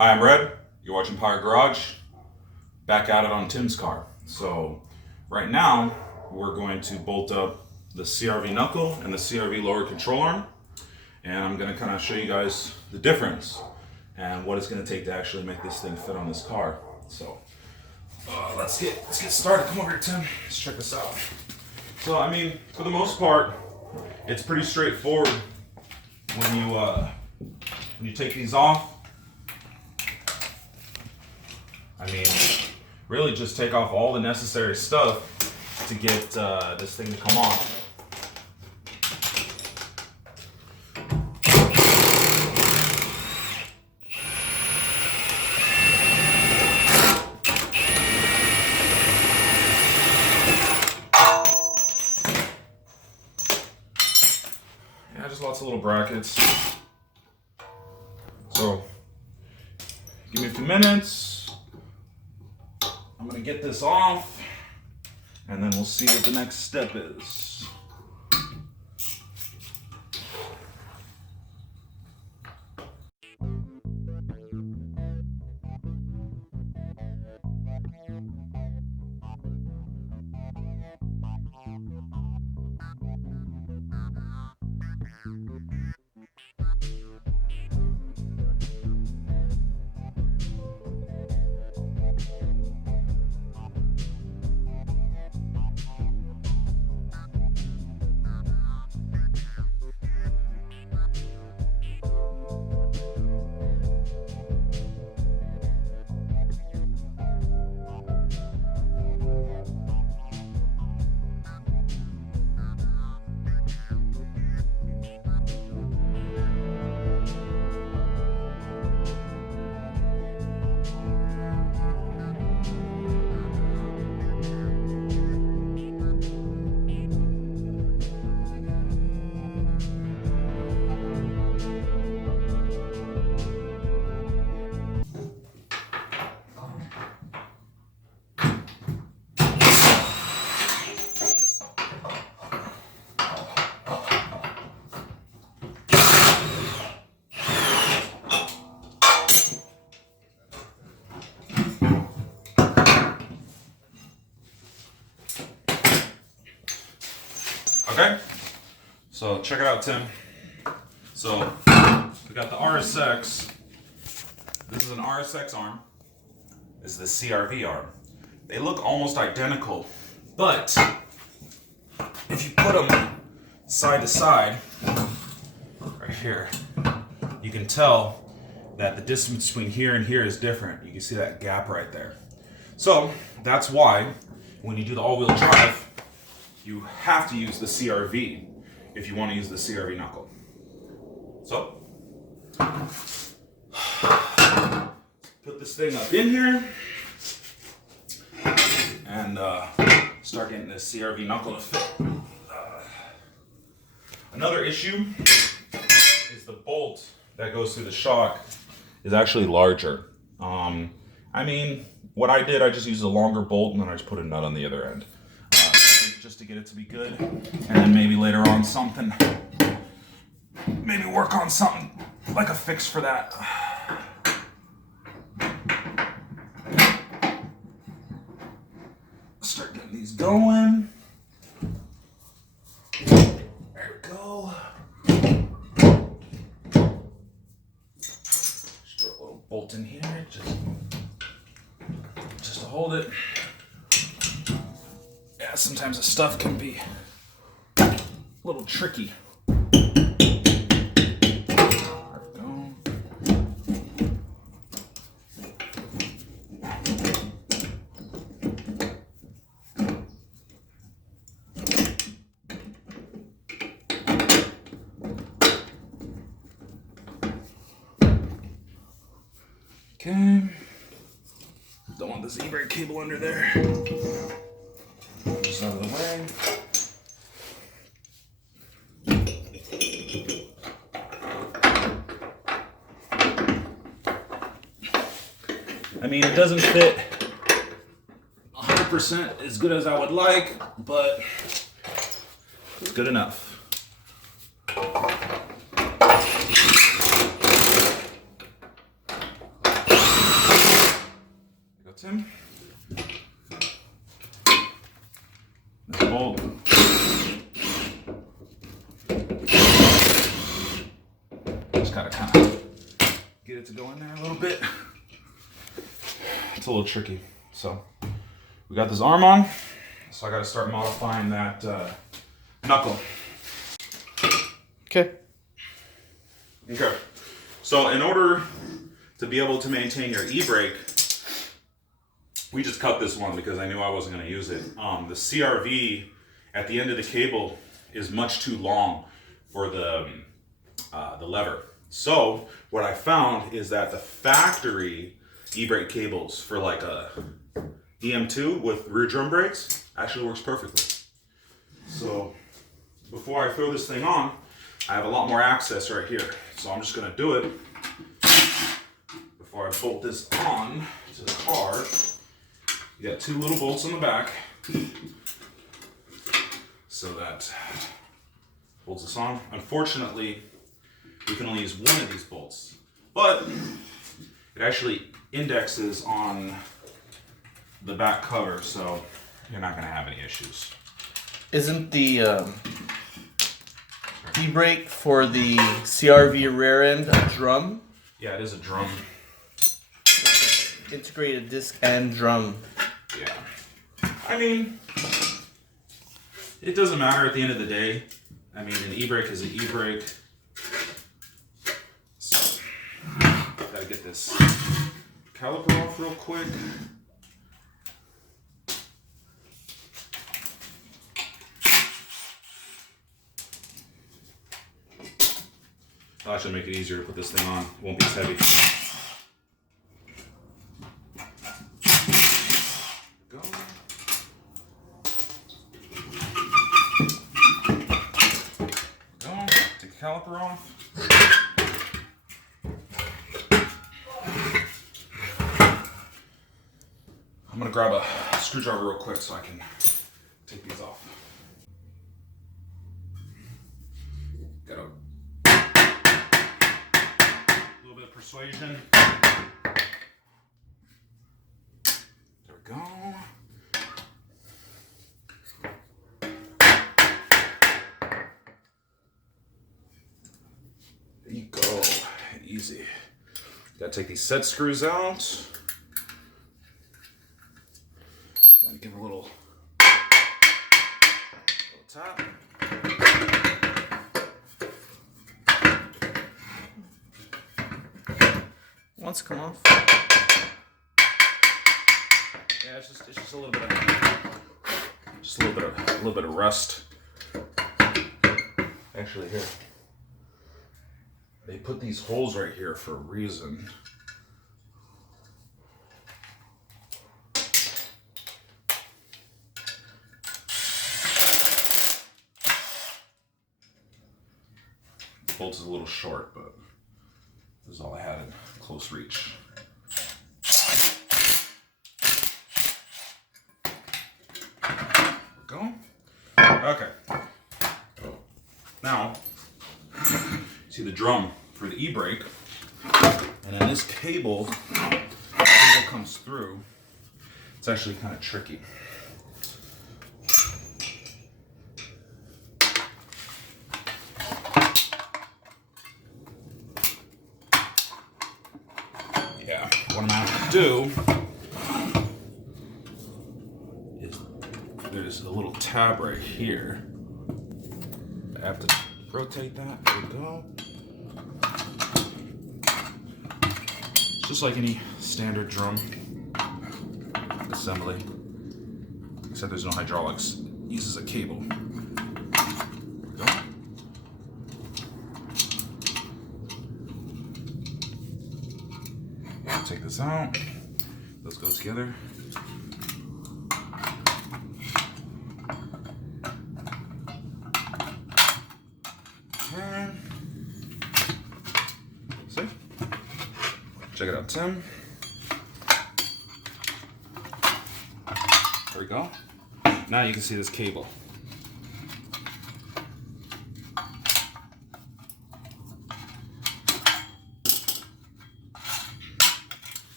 Hi, I'm Red. You're watching Power Garage. Back at it on Tim's car. So right now we're going to bolt up the CRV knuckle and the CRV lower control arm, and I'm going to kind of show you guys the difference and what it's going to take to actually make this thing fit on this car. So let's get started. Come over here, Tim. Let's check this out. So I mean, for the most part, it's pretty straightforward when you take these off. I mean, really just take off all the necessary stuff to get this thing to come off. Yeah, just lots of little brackets. So, give me a few minutes. I'm gonna get this off, and then we'll see what the next step is. Okay, so check it out, Tim. So we got the RSX. This is an RSX arm. This is the CRV arm. They look almost identical, but if you put them side to side, right here, you can tell that the distance between here and here is different. You can see that gap right there. So that's why when you do the all-wheel drive, you have to use the CRV if you want to use the CRV knuckle. So, put this thing up in here and start getting this CRV knuckle to fit. Another issue is the bolt that goes through the shock is actually larger. I mean, what I did, I just used a longer bolt and then I just put a nut on the other end. Just to get it to be good, and then maybe later on maybe work on something like a fix for that. Start getting these going. There we go. Just throw a little bolt in here, just to hold it. Sometimes the stuff can be a little tricky. There we go. Okay. Don't want this ebrake cable under there. Just out of the way. I mean, it doesn't fit 100% as good as I would like, but it's good enough. Tim. This bolt. Just gotta kind of get it to go in there a little bit. It's a little tricky. So we got this arm on, so I gotta start modifying that knuckle. Okay. Okay. So in order to be able to maintain your e-brake, we just cut this one because I knew I wasn't going to use it. The CRV at the end of the cable is much too long for the lever. So what I found is that the factory e-brake cables for like a EM2 with rear drum brakes actually works perfectly. So before I throw this thing on, I have a lot more access right here. So I'm just going to do it before I bolt this on to the car. You got 2 little bolts on the back, so that holds this on. Unfortunately, we can only use one of these bolts, but it actually indexes on the back cover, so you're not going to have any issues. Isn't the e-brake for the CRV rear end a drum? Yeah, it is a drum. Integrated disc and drum. Yeah. I mean, it doesn't matter at the end of the day. I mean, an e-brake is an e-brake. So, gotta get this caliper off real quick. That'll actually make it easier to put this thing on. It won't be as heavy. Go. Take the caliper off. I'm gonna grab a screwdriver real quick so I can take these off. Got a little bit of persuasion. There we go. There you go. Easy. Gotta take these set screws out. And give it a little tap. Once come off. Yeah, it's just a little bit of a little bit of rust. Actually, here they put these holes right here for a reason. This bolt is a little short, but this is all I had in close reach. Go. Okay. Now, see the drum for the e-brake, and then this cable comes through. It's actually kind of tricky. Yeah, what I'm gonna have to do is there's a little tab right here. I have to rotate that. There we go. It's just like any standard drum assembly, except there's no hydraulics. It uses a cable. There we go. Take this out. Let's go together. Okay. See? Check it out, Tim. There we go. Now you can see this cable.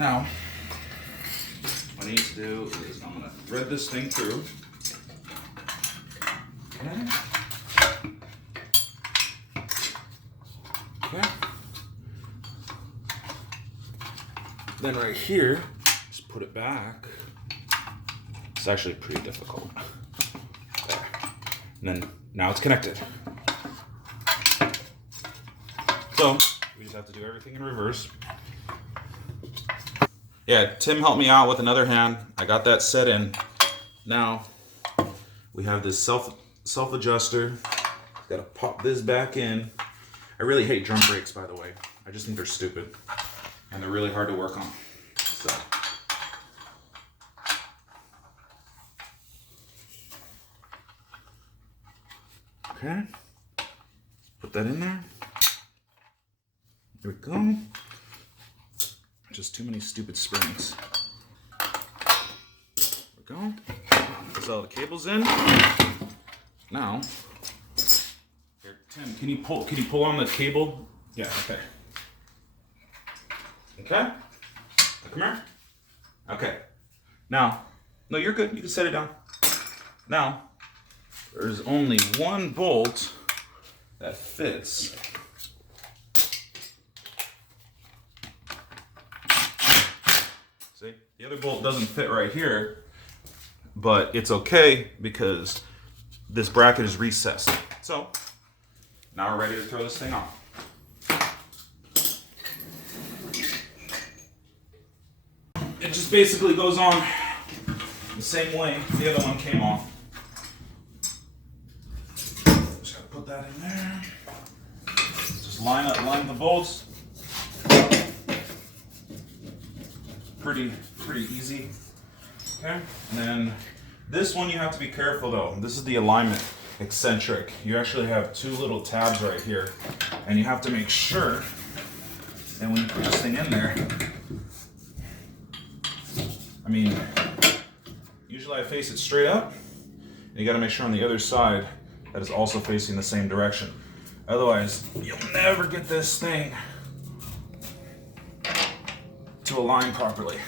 Now, what I need to do is I'm gonna thread this thing through. Okay. Okay. Then right here, just put it back. It's actually pretty difficult. There. And then now it's connected. So we just have to do everything in reverse. Yeah, Tim helped me out with another hand. I got that set in. Now we have this self adjuster. Gotta pop this back in. I really hate drum brakes, by the way. I just think they're stupid and they're really hard to work on. So. Okay. Put that in there. There we go. Just too many stupid springs. There we go. Put all the cables in. Now, here, Tim, can you pull on the cable? Yeah, okay. Okay? Come here. Okay. Now, no, you're good. You can set it down. Now, there's only one bolt that fits. See, the other bolt doesn't fit right here, but it's okay because this bracket is recessed. So now we're ready to throw this thing on. It just basically goes on the same way the other one came off. Just gotta put that in there. Just line the bolts. Pretty easy. Okay, and then this one you have to be careful though. This is the alignment eccentric. You actually have two little tabs right here, and you have to make sure that when you put this thing in there, I mean, usually I face it straight up, and you got to make sure on the other side that it's also facing the same direction. Otherwise, you'll never get this thing to align properly.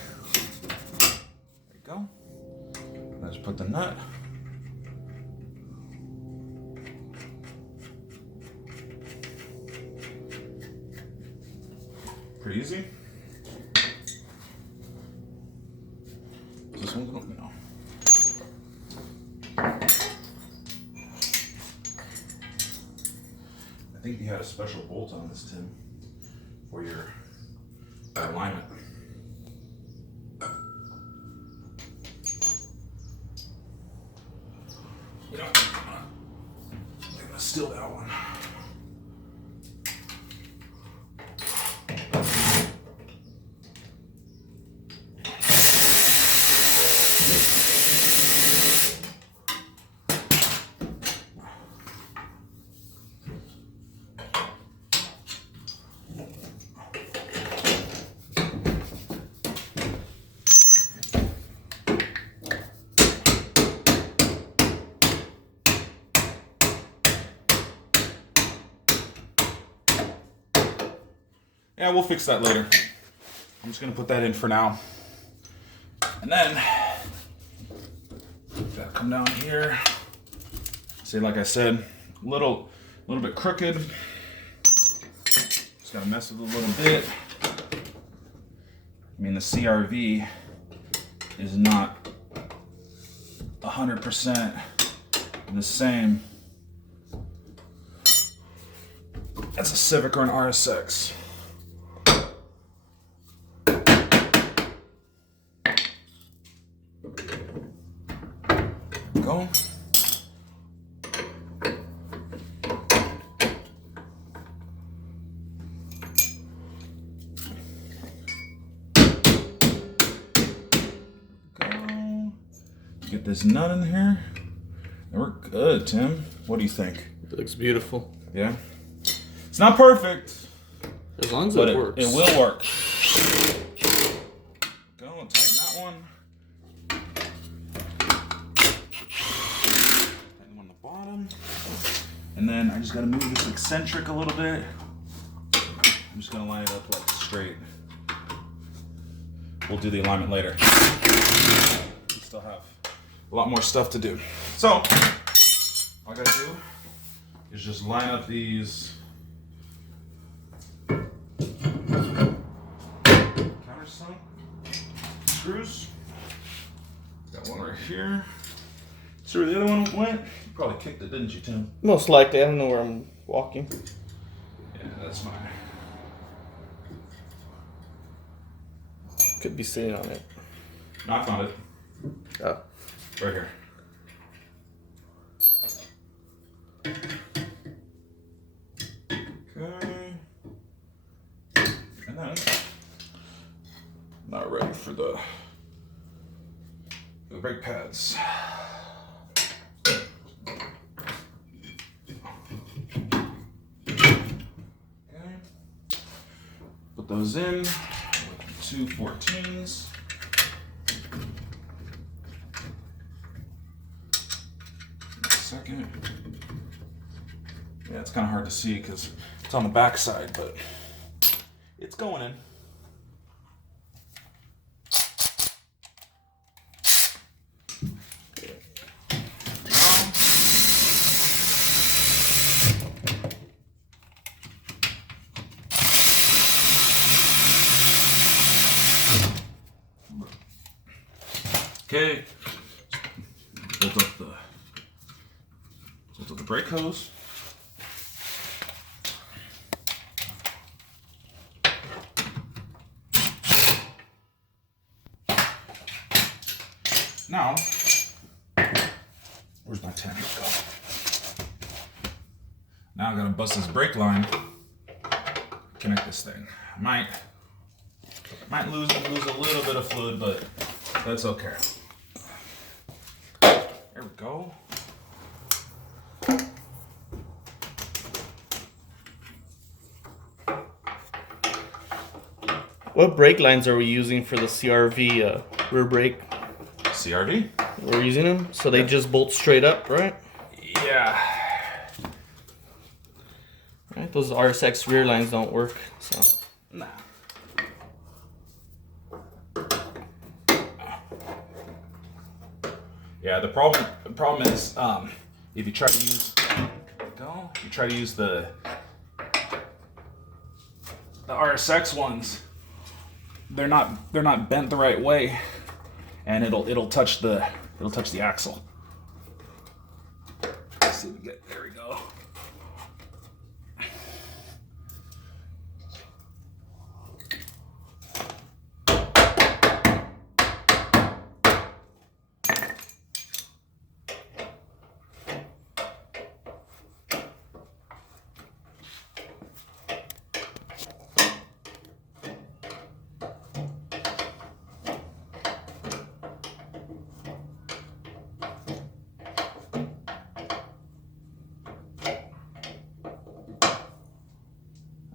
There you go. Let's put the nut. Pretty easy. Is this one going? No. I think you had a special bolt on this, Tim, for your alignment. You know, I'm gonna steal that one. Yeah, we'll fix that later. I'm just gonna put that in for now. And then, gotta come down here. See, like I said, a little bit crooked. Just gotta mess with it a little bit. I mean, the CRV is not 100% the same as a Civic or an RSX. Go. Get this nut in here. And we're good, Tim. What do you think? It looks beautiful. Yeah. It's not perfect. As long as it works. It will work. Go and tighten that one. And then I just gotta move this eccentric a little bit. I'm just gonna line it up like straight. we'll do the alignment later. We still have a lot more stuff to do. So, all I gotta do is just line up these countersunk screws. Got one right here. See where the other one went? You probably kicked it, didn't you, Tim? Most likely. I don't know where I'm walking. Yeah, that's fine. Could be sitting on it. No, I found it. Oh. Right here. Okay. And then, not ready for the brake pads. Okay. Put those in with 2 14s. Second. Yeah, it's kind of hard to see because it's on the back side, but it's going in. Okay, bolt up the brake hose. Now, where's my 10? Go. Now I'm gonna bust this brake line, connect this thing. Might lose a little bit of fluid, but that's okay. There we go. What brake lines are we using for the CRV rear brake? CRV? We're using them, so they just bolt straight up, right? Yeah. Right, those RSX rear lines don't work, so. Nah. Yeah, the problem is if you try to use the RSX ones, they're not bent the right way, and it'll touch the axle. Let's see if we get, there we go.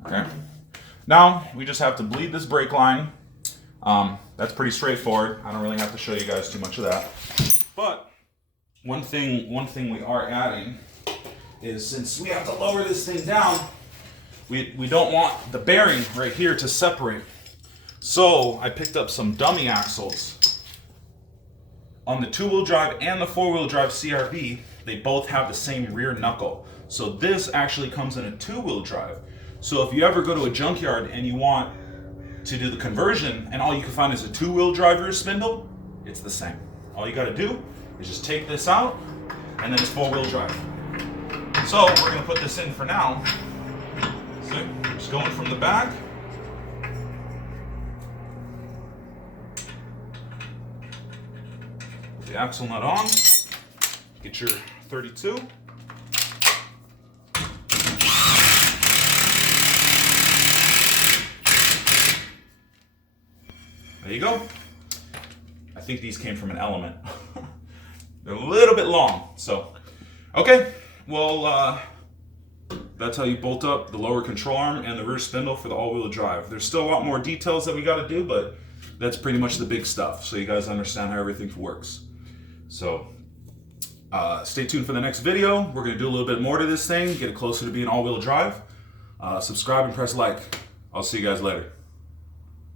Okay. Now we just have to bleed this brake line. That's pretty straightforward. I don't really have to show you guys too much of that. But one thing we are adding is, since we have to lower this thing down, we don't want the bearing right here to separate. So I picked up some dummy axles. On the 2-wheel drive and the 4-wheel drive CRV, they both have the same rear knuckle. So this actually comes in a 2-wheel drive. So if you ever go to a junkyard and you want to do the conversion and all you can find is a 2-wheel drive rear spindle, it's the same. All you got to do is just take this out and then it's 4-wheel drive. So we're going to put this in for now. So just going from the back. Put the axle nut on. Get your 32. There you go. I think these came from an Element. They're a little bit long, so. Okay, well, that's how you bolt up the lower control arm and the rear spindle for the all-wheel drive. There's still a lot more details that we gotta do, but that's pretty much the big stuff, so you guys understand how everything works. So, stay tuned for the next video. We're gonna do a little bit more to this thing, get it closer to being all-wheel drive. Subscribe and press like. I'll see you guys later.